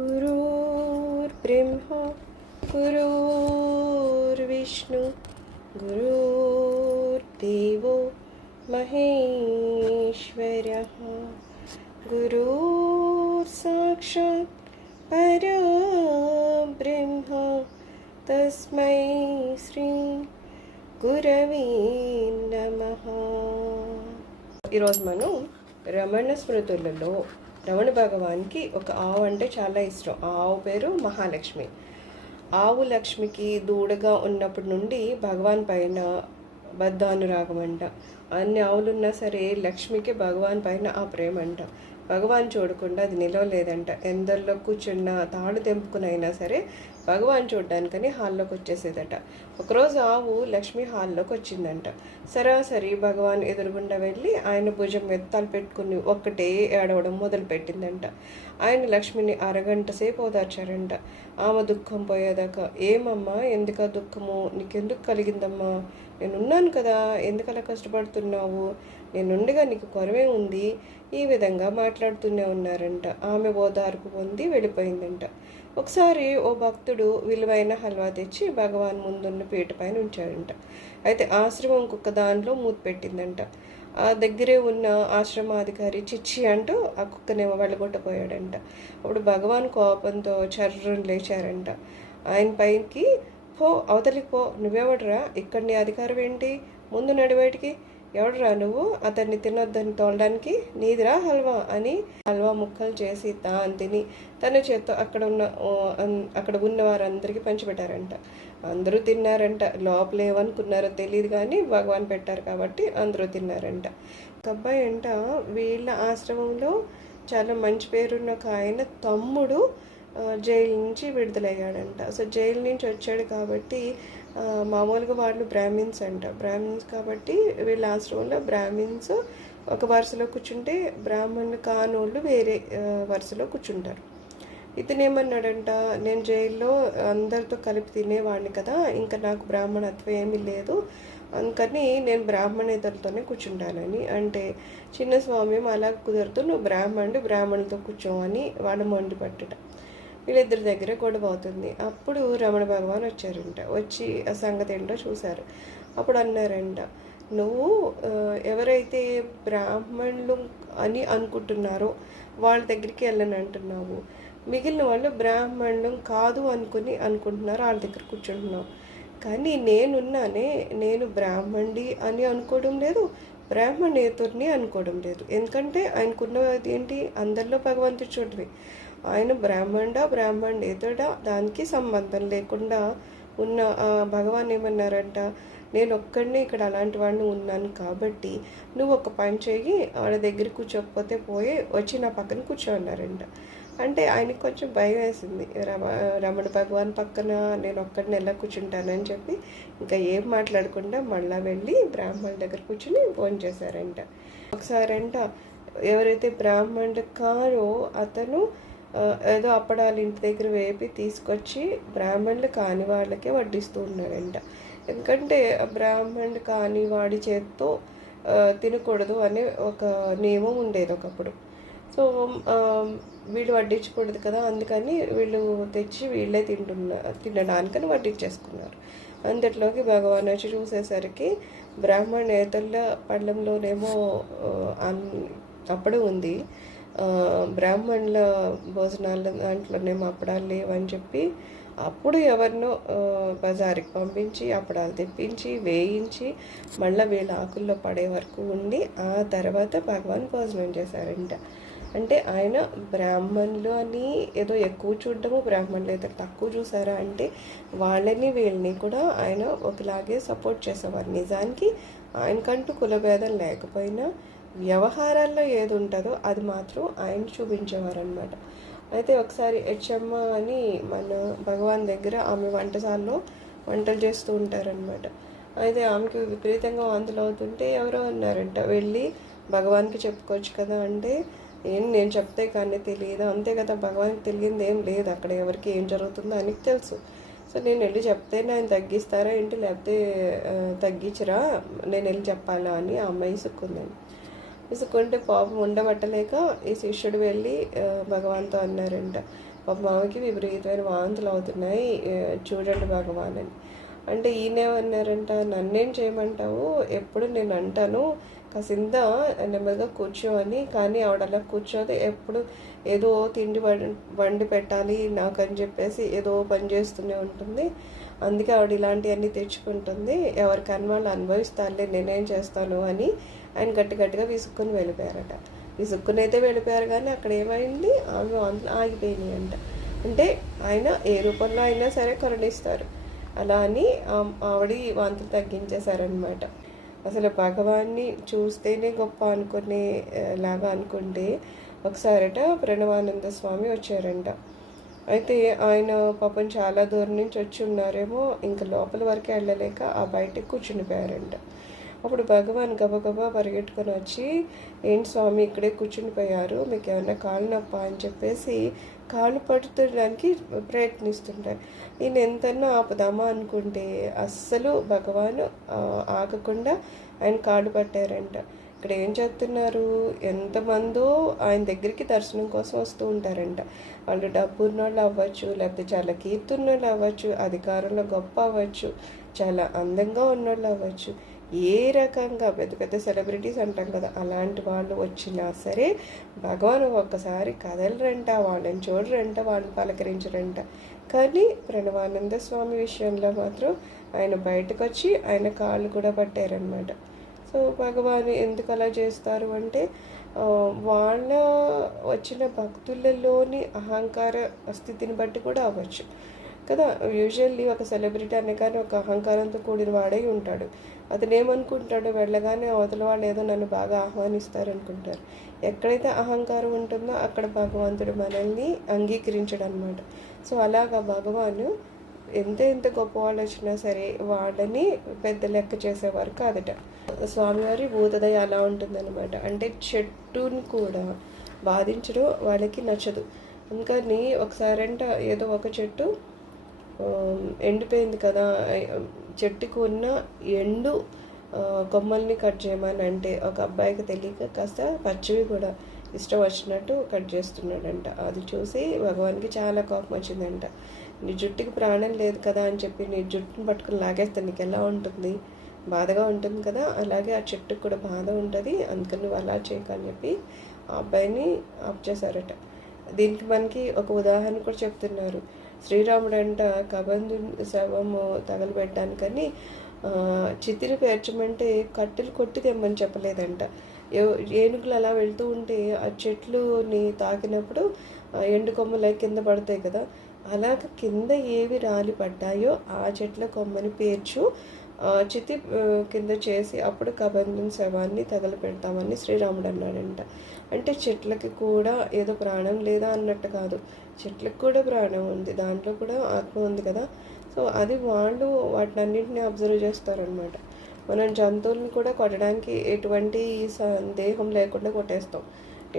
गुरुर्ब्रह्मा गुरुर्विष्णु गुरुर्देवो महेश्वरः गुरुर्साक्षात् परब्रह्म तस्मै श्री गुरवे नमः। ఈరోజు మనం రమణ స్మృతులలో రమణ భగవాన్కి ఒక ఆవు అంటే చాలా ఇష్టం. ఆ ఆవు పేరు మహాలక్ష్మి. ఆవు లక్ష్మికి దూడగా ఉన్నప్పటి నుండి భగవాన్ పైన బద్ధానురాగం అంట. అన్ని ఆవులున్నా సరే లక్ష్మికి భగవాన్ పైన ఆ ప్రేమ అంట. భగవాన్ చూడకుండా అది నిలవలేదంట. ఎందరిలో కూర్చున్న తాడు తెంపుకునైనా సరే భగవాన్ చూడడానికని హాల్లోకి వచ్చేసేదట. ఒకరోజు ఆవు లక్ష్మి హాల్లోకి వచ్చిందంట. సరాసరి భగవాన్ ఎదురుగుండా వెళ్ళి ఆయన భుజం మీద తలపెట్టుకుని ఒక్కటే ఏడవడం మొదలుపెట్టిందంట. ఆయన లక్ష్మిని అరగంట సేపు ఓదార్చారంట. ఆమె దుఃఖం పోయేదాకా. ఏమమ్మా, ఎందుక దుఃఖము, నీకెందుకు కలిగిందమ్మా? నేనున్నాను కదా, ఎందుకలా కష్టపడుతున్నావు? నేనుండగా నీకు కొరవే ఉంది? ఈ విధంగా మాట్లాడుతూనే ఉన్నారంట. ఆమె ఓదార్పు పొంది వెళ్ళిపోయిందంట. ఒకసారి ఓ భక్తుడు విలువైన హల్వా తెచ్చి భగవాన్ ముందున్న పీట పైన ఉంచాడంట. అయితే ఆశ్రమం కుక్క దానిలో మూత పెట్టిందంట. ఆ దగ్గరే ఉన్న ఆశ్రమాధికారి చిచ్చి అంటూ ఆ కుక్కనేమో వెళ్ళగొట్టపోయాడంట. అప్పుడు భగవాన్ కోపంతో చర్రను లేచారంట. ఆయన పైకి, పో అవతలికి పో, నువ్వెవడరా, ఇక్కడ నీ అధికారం ఏంటి, ముందు నడిబయటికి, ఎవడరా నువ్వు అతన్ని తినొద్దని తోలడానికి, నీదిరా హల్వా అని హల్వా ముక్కలు చేసి తాను తిని తన చేత్తో అక్కడ ఉన్న వారందరికీ పంచిపెట్టారంట. అందరూ తిన్నారంట. లోపల ఏమనుకున్నారో తెలియదు కానీ భగవాన్ పెట్టారు కాబట్టి అందరూ తిన్నారంట. ఒక అబ్బాయి అంట వీళ్ళ ఆశ్రమంలో చాలా మంచి పేరున్న ఒక ఆయన తమ్ముడు జైలు నుంచి విడుదలయ్యాడంట. సో జైలు నుంచి వచ్చాడు కాబట్టి మామూలుగా వాళ్ళు బ్రాహ్మిన్స్ అంట. బ్రాహ్మిన్స్ కాబట్టి వీళ్ళ ఆశ్రమంలో బ్రాహ్మిన్స్ ఒక వరుసలో కూర్చుంటే బ్రాహ్మణులు కానోళ్ళు వేరే వరుసలో కూర్చుంటారు. ఇతను ఏమన్నాడంట, నేను జైల్లో అందరితో కలిపి తినేవాడిని కదా, ఇంకా నాకు బ్రాహ్మణత్వం ఏమీ లేదు, అందుకని నేను బ్రాహ్మణేతలతోనే కూర్చుంటానని. అంటే చిన్న స్వామి అలా కుదరదు, నువ్వు బ్రాహ్మణులతో కూర్చోమని వాడు మొండి పట్టుట. వీళ్ళిద్దరి దగ్గర గొడవ అవుతుంది. అప్పుడు రమణ భగవాన్ వచ్చారంట. వచ్చి ఆ సంగతి ఏంటో చూశారు. అప్పుడు అన్నారంట, నువ్వు ఎవరైతే బ్రాహ్మణులు అని అనుకుంటున్నారో వాళ్ళ దగ్గరికి వెళ్ళని అంటున్నావు, మిగిలిన వాళ్ళు బ్రాహ్మణులు కాదు అనుకుంటున్నారు, వాళ్ళ దగ్గర కూర్చుంటున్నావు. కానీ నేను బ్రాహ్మణుడి అని అనుకోవడం లేదు, బ్రాహ్మణేతుడిని అనుకోవడం లేదు. ఎందుకంటే ఆయనకున్నది ఏంటి, అందరిలో భగవంతుడు చూడవి. ఆయన బ్రాహ్మణేతుడా దానికి సంబంధం లేకుండా ఉన్న భగవాన్ ఏమన్నారంట, నేను ఒక్కడిని ఇక్కడ అలాంటి వాడిని ఉన్నాను కాబట్టి నువ్వు ఒక పని చేయి, వాళ్ళ దగ్గర కూర్చోకపోతే పోయి వచ్చి నా పక్కన కూర్చోన్నారంట. అంటే ఆయనకి కొంచెం భయం వేసింది. రమణ భగవాన్ పక్కన నేను ఒక్కడిని ఎలా కూర్చుంటానని చెప్పి ఇంకా ఏం మాట్లాడకుండా మళ్ళీ వెళ్ళి బ్రాహ్మణుల దగ్గర కూర్చుని భోజనం చేశారంట. ఒకసారంట ఎవరైతే బ్రాహ్మణుడు కారో అతను ఏదో అప్పడాలు ఇంటి దగ్గర వేపి తీసుకొచ్చి బ్రాహ్మణులు కాని వాళ్ళకే వడ్డిస్తూ ఉన్నాడంట. ఎందుకంటే బ్రాహ్మణుడు కాని వాడి చేత్తో తినకూడదు అనే ఒక నియమం ఉండేది ఒకప్పుడు. సో వీళ్ళు వడ్డించకూడదు కదా, అందుకని వీళ్ళు తెచ్చి వీళ్ళే తినడానికని వడ్డించేసుకున్నారు. అంతట్లోకి భగవాన్ వచ్చి చూసేసరికి బ్రాహ్మణేతల పళ్ళంలోనేమో అప్పుడు ఉంది, బ్రాహ్మణుల భోజనాల దాంట్లోనేమో అప్పడాలు లేవని చెప్పి అప్పుడు ఎవరినో బజారుకి పంపించి అప్పడాలు తెప్పించి వేయించి మళ్ళీ వీళ్ళ ఆకుల్లో పడే వరకు ఉండి ఆ తర్వాత భగవాన్ భోజనం చేశారంట. అంటే ఆయన బ్రాహ్మణులు అని ఏదో ఎక్కువ చూడడము, బ్రాహ్మణులు ఏదో తక్కువ చూసారా అంటే వాళ్ళని వీళ్ళని కూడా ఆయన ఒకలాగే సపోర్ట్ చేసేవారు. నిజానికి ఆయనకంటూ కులభేదం లేకపోయినా వ్యవహారాల్లో ఏది ఉంటుందో అది మాత్రం ఆయన చూపించేవారు అనమాట. అయితే ఒకసారి హెచ్చమ్మ అని మన భగవాన్ దగ్గర ఆమె వంటశాలలో వంటలు చేస్తూ ఉంటారనమాట. అయితే ఆమెకి విపరీతంగా వాంతులు అవుతుంటే ఎవరో అన్నారంట, వెళ్ళి భగవాన్కి చెప్పుకోవచ్చు కదా అంటే, నేను చెప్తే కానీ తెలియదు, అంతే కదా, భగవాన్కి తెలియంది ఏం లేదు, అక్కడ ఎవరికి ఏం జరుగుతుందో ఆయనకి తెలుసు. సో నేను వెళ్ళి చెప్తేనే ఆయన తగ్గిస్తారా ఏంటి, లేకపోతే తగ్గించరా, నేను వెళ్ళి చెప్పాలా అని ఆ అమ్మాయి సుక్కుందండి. విసుక్కుంటే పాపం ఉండబట్టలేక ఈ శిష్యుడు వెళ్ళి భగవాన్తో అన్నారంట, పాపం ఆమెకి విపరీతమైన వాంతులు అవుతున్నాయి, చూడండి భగవాన్ అని. అంటే ఈయనేమన్నారంట, నన్నేం చేయమంటావు, ఎప్పుడు నేను అంటాను కాసింత నెమ్మదిగా కూర్చో అని. కానీ ఆవిడ అలా కూర్చోది, ఎప్పుడు ఏదో తిండి వండి పెట్టాలి నాకు అని చెప్పేసి ఏదో పని చేస్తూనే ఉంటుంది. అందుకే ఆవిడ ఇలాంటివన్నీ తెచ్చుకుంటుంది, ఎవరికన్నా వాళ్ళు అనుభవిస్తారులే, నేనేం చేస్తాను అని ఆయన గట్టిగా విసుక్కుని వెళ్ళిపోయారట. విసుక్కుని అయితే వెళ్ళిపోయారు, కానీ అక్కడ ఏమైంది, ఆమె వాంతులు ఆగిపోయినాయి అంట. అంటే ఆయన ఏ రూపంలో అయినా సరే కరుణిస్తారు, అలా అని ఆవిడ వాంతులు తగ్గించేశారనమాట. అసలు భగవాన్ని చూస్తేనే గొప్ప అనుకునేలాగా అనుకుంటే ఒకసారట ప్రణవానంద స్వామి వచ్చారంట. అయితే ఆయన పాపం చాలా దూరం నుంచి వచ్చి ఉన్నారేమో, ఇంకా లోపల వరకే వెళ్ళలేక ఆ బయటకు కూర్చునిపోయారంట. అప్పుడు భగవాన్ గబగబా పరిగెట్టుకొని వచ్చి, ఏంటి స్వామి ఇక్కడే కూర్చునిపోయారు, మీకు ఏమైనా కాళ్ళు నొప్ప అని చెప్పేసి కాళ్ళు పడుతుండడానికి ప్రయత్నిస్తుంటారు. ఈయన ఎంతన్నా ఆపుదామా అనుకుంటే అస్సలు భగవాన్ ఆగకుండా ఆయన కాళ్ళు పట్టారంట. ఇక్కడ ఏం చేస్తున్నారు, ఎంతమందో ఆయన దగ్గరికి దర్శనం కోసం వస్తూ ఉంటారంట. వాళ్ళు డబ్బు ఉన్నోళ్ళు అవ్వచ్చు, లేకపోతే చాలా కీర్తున్నోళ్ళు అవ్వచ్చు, అధికారంలో గొప్ప అవ్వచ్చు, చాలా అందంగా ఉన్నోళ్ళు అవ్వచ్చు, ఏ రకంగా పెద్ద పెద్ద సెలబ్రిటీస్ అంటాం కదా, అలాంటి వాళ్ళు వచ్చినా సరే భగవాన్ ఒక్కసారి కదలరంట, వాళ్ళని చూడరంట, వాళ్ళని పలకరించరంట. కానీ ప్రణవానంద స్వామి విషయంలో మాత్రం ఆయన బయటకు వచ్చి ఆయన కాళ్ళు కూడా పట్టారనమాట. సో భగవాన్ ఎందుకు అలా చేస్తారు అంటే, వాళ్ళ వచ్చిన భక్తులలోని అహంకార స్థితిని బట్టి కూడా అవ్వచ్చు కదా. యూజువల్లీ ఒక సెలబ్రిటీ అనే కానీ ఒక అహంకారంతో కూడిన వాడై ఉంటాడు. అతను ఏమనుకుంటాడు, వెళ్ళగానే అవతల వాళ్ళు ఏదో నన్ను బాగా ఆహ్వానిస్తారు అనుకుంటారు. ఎక్కడైతే అహంకారం ఉంటుందో అక్కడ భగవంతుడు మనల్ని అంగీకరించడం అనమాట. సో అలాగా భగవాను ఎంత గొప్ప వాళ్ళు వచ్చినా సరే వాళ్ళని పెద్ద లెక్క చేసేవారు కాదట. స్వామివారి భూతదయ అలా ఉంటుందన్నమాట. అంటే చెట్టుని కూడా బాధించడం వాళ్ళకి నచ్చదు. అందుకని ఒకసారంట ఏదో ఒక చెట్టు ఎండిపోయింది కదా, చెట్టుకు ఉన్న ఎండు కొమ్మల్ని కట్ చేయమని అంటే ఒక అబ్బాయికి తెలియక కాస్త పచ్చివి కూడా ఇష్టం వచ్చినట్టు కట్ చేస్తున్నాడంట. అది చూసి భగవాన్కి చాలా కోపం వచ్చిందంట. నీ జుట్టుకి ప్రాణం లేదు కదా అని చెప్పి నీ జుట్టుని పట్టుకుని లాగేస్తే నీకు ఎలా ఉంటుంది, బాధగా ఉంటుంది కదా, అలాగే ఆ చెట్టుకు కూడా బాధ ఉంటుంది, అందుకని నువ్వు అలా చేయకని చెప్పి ఆ అబ్బాయిని ఆఫ్ చేశారట. దీనికి మనకి ఒక ఉదాహరణ కూడా చెప్తున్నారు. శ్రీరాముడు అంట కబంధు శవము తగలబెట్టడానికని చితిని పేర్చమంటే కట్టెలు కొట్టి తెమ్మని చెప్పలేదంట. ఏనుగులు అలా వెళ్తూ ఉంటే ఆ చెట్లుని తాకినప్పుడు ఎండు కొమ్మలు కింద పడతాయి కదా, అలాగ కింద ఏవి రాలి పడ్డాయో ఆ చెట్ల కొమ్మని పేర్చు చితి కింద చేసి అప్పుడు కబంధం శవాన్ని తగలపెడతామని శ్రీరాముడు అన్నాడంట. అంటే చెట్లకి కూడా ఏదో ప్రాణం లేదా అన్నట్టు కాదు, చెట్లకు కూడా ప్రాణం ఉంది, దాంట్లో కూడా ఆత్మ ఉంది కదా. సో అది వాళ్ళు వాటిని అన్నింటినీ అబ్జర్వ్ చేస్తారనమాట. మనం జంతువులను కూడా కొట్టడానికి ఎటువంటి సందేహం లేకుండా కొట్టేస్తాం,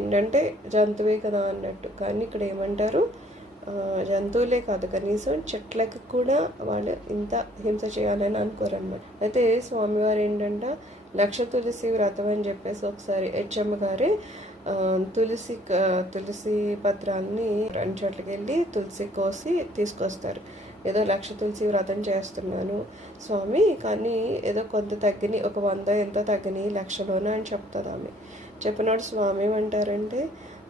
ఏంటంటే జంతువే కదా అన్నట్టు. కానీ ఇక్కడ ఏమంటారు, జంతువులే కాదు కనీసం చెట్లకు కూడా వాళ్ళు ఇంత హింస చేయాలని అనుకోరన్నమాట. అయితే స్వామివారు ఏంటంటే లక్ష తులసి వ్రతం అని చెప్పేసి ఒకసారి హెచ్ఎమ్మ గారే తులసి పత్రాలని 2 చోట్లకి వెళ్ళి తులసి కోసి తీసుకొస్తారు. ఏదో 1,00,000 తులసి వ్రతం చేస్తున్నాను స్వామి, కానీ ఏదో కొంత తగ్గిని, ఒక 100 ఎంతో తగ్గిని 1,00,000లోనే అని చెప్తుంది ఆమె. చెప్పినప్పుడు స్వామి ఏమంటారంటే,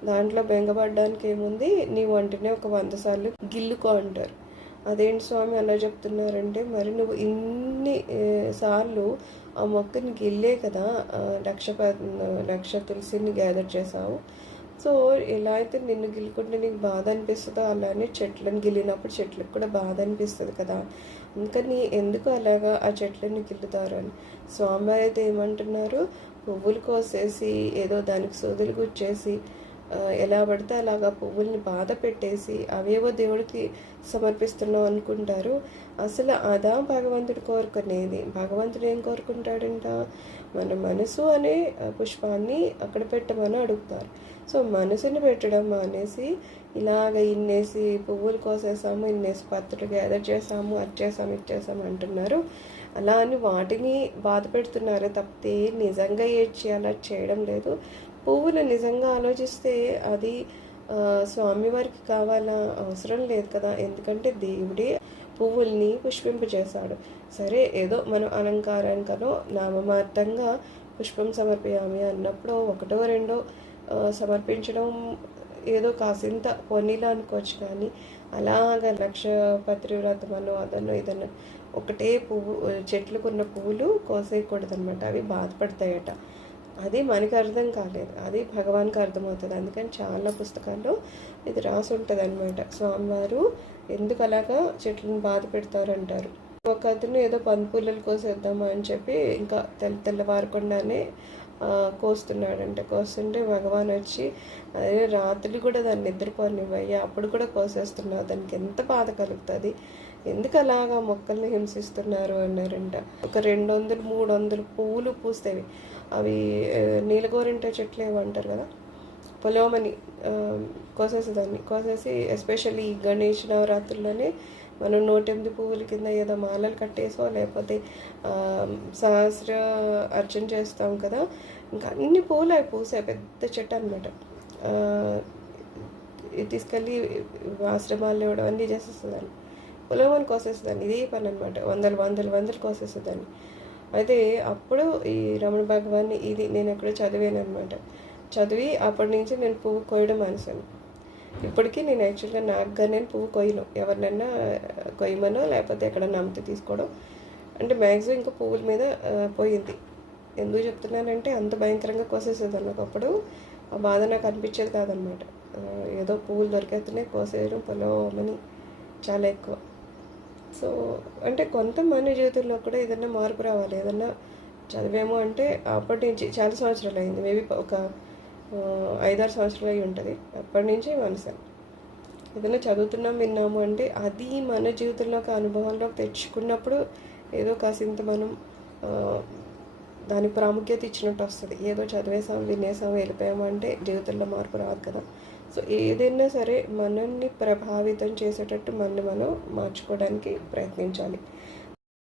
దాంట్లో బెంగపడడానికి ఏముంది, నీ వంటినే ఒక 100 సార్లు గిల్లుకో అంటారు. అదేంటి స్వామి అలా చెప్తున్నారంటే, మరి నువ్వు ఇన్ని సార్లు ఆ మొక్కని గిల్లే కదా 1,00,000 తులసిని గ్యాదర్ చేసావు. సో ఎలా అయితే నిన్ను గిల్లుకుంటే నీకు బాధ అనిపిస్తుందో అలానే చెట్లను గిల్లినప్పుడు చెట్లకు కూడా బాధ అనిపిస్తుంది కదా, అందుకని ఎందుకు అలాగా ఆ చెట్లను గిల్లుతారు అని. స్వామివారు అయితే ఏమంటున్నారు, పువ్వులు కోసేసి ఏదో దానికి సోదులు గుచ్చేసి ఎలా పడితే అలాగా పువ్వుల్ని బాధ పెట్టేసి అవేవో దేవుడికి సమర్పిస్తున్నాం అనుకుంటారు. అసలు అదా భగవంతుడు కోరుకునేది. భగవంతుడు ఏం కోరుకుంటాడంట, మన మనసు అనే పుష్పాన్ని అక్కడ పెట్టమని అడుగుతారు. సో మనసుని పెట్టడం మానేసి ఇలాగ ఇన్నేసి పువ్వులు కోసేసాము, ఇన్నేసి పత్రులు గ్యాదర్ చేసాము, అది చేసాము, ఇది చేసాము అంటున్నారు. అలా అని వాటిని బాధ పెడుతున్నారే తప్పితే నిజంగా ఏడ్చి అలా చేయడం లేదు. పువ్వులు నిజంగా ఆలోచిస్తే అది స్వామివారికి కావాలా, అవసరం లేదు కదా. ఎందుకంటే దేవుడే పువ్వుల్ని పుష్పింపజేశాడు. సరే ఏదో మనం అలంకారానికనో నామమాత్రంగా పుష్పం సమర్పయామి అన్నప్పుడు ఒకటో రెండో సమర్పించడం ఏదో కాసింత పొన్నీలా అనుకోవచ్చు. కానీ అలాగ లక్షపత్రి వ్రతమనో అదనో ఇదనో ఒకటే పువ్వు చెట్లుకున్న పువ్వులు కోసేయకూడదు అనమాట. అవి బాధపడతాయట. అది మనకి అర్థం కాలేదు, అది భగవాన్కి అర్థమవుతుంది. అందుకని చాలా పుస్తకాల్లో ఇది రాసి ఉంటుంది అనమాట. స్వామివారు ఎందుకు అలాగా చెట్లను బాధ పెడతారంటారు. ఒక అతను ఏదో పందుపుల్లలు కోసేద్దామా అని చెప్పి ఇంకా తెల్లవారకుండానే కోస్తున్నాడంటే, కోస్తుంటే భగవాన్ వచ్చి అదే రాత్రి కూడా దాన్ని నిద్రపోనివ్వయ్యా, అప్పుడు కూడా కోసేస్తున్నావు, దానికి ఎంత బాధ కలుగుతుంది, ఎందుకు అలాగా మొక్కల్ని హింసిస్తున్నారు అన్నారంట. ఒక 200 300 పువ్వులు పూస్తేవి. అవి నీలగోరింట చెట్లు ఏమంటారు కదా, పొలోమని కోసేసేదాన్ని. కోసేసి ఎస్పెషల్లీ ఈ గణేష్ నవరాత్రుల్లోనే మనం 108 పువ్వుల కింద ఏదో మాలలు కట్టేసో లేకపోతే సహస్ర అర్చన చేస్తాం కదా, ఇంకా అన్ని పువ్వులు అవి పూసాయి. పెద్ద చెట్టు అనమాట. తీసుకెళ్ళి ఆశ్రమాల్లో ఇవ్వడం అన్నీ చేసేసేదాన్ని. పొలమని కోసేసేదాన్ని. ఇదే పని అనమాట. వందలు కోసేసేదాన్ని. అయితే అప్పుడు ఈ రమణ భగవాన్ని ఇది నేను ఎక్కడో చదివాను అనమాట. చదివి అప్పటి నుంచి నేను పువ్వు కోయడం మానేశాను. ఇప్పటికీ నేను యాక్చువల్గా నాకు నేను పువ్వు కొయ్యను, ఎవరినైనా కొయ్యమనో లేకపోతే ఎక్కడన్నా అమ్మితే తీసుకోవడం. అంటే మ్యాక్సిమం ఇంకా పువ్వుల మీద పోయింది. ఎందుకు చెప్తున్నానంటే అంత భయంకరంగా కోసేసేదాన్ని. ఒకప్పుడు ఆ బాధ నాకు అనిపించేది కాదనమాట. ఏదో పువ్వులు దొరికేస్తున్నాయి కోసేయడం పొలమని చాలా ఎక్కువ. సో అంటే కొంతమంది జీవితంలో కూడా ఏదన్నా మార్పు రావాలి. ఏదన్నా చదివేమో అంటే అప్పటి నుంచి చాలా సంవత్సరాలు అయింది, మేబీ ఒక 5-6 సంవత్సరాలు అయి ఉంటుంది. అప్పటి నుంచి మనసాను ఏదైనా చదువుతున్నాం విన్నాము అంటే అది మన జీవితంలోకి అనుభవంలోకి తెచ్చుకున్నప్పుడు ఏదో కాసింత మనం దాని ప్రాముఖ్యత ఇచ్చినట్టు వస్తుంది. ఏదో చదివేసాం వినేసాం వెళ్ళిపోయాము అంటే జీవితంలో మార్పు రాదు కదా. సో ఏదైనా సరే మనల్ని ప్రభావితం చేసేటట్టు మనం మార్చుకోవడానికి ప్రయత్నించాలి.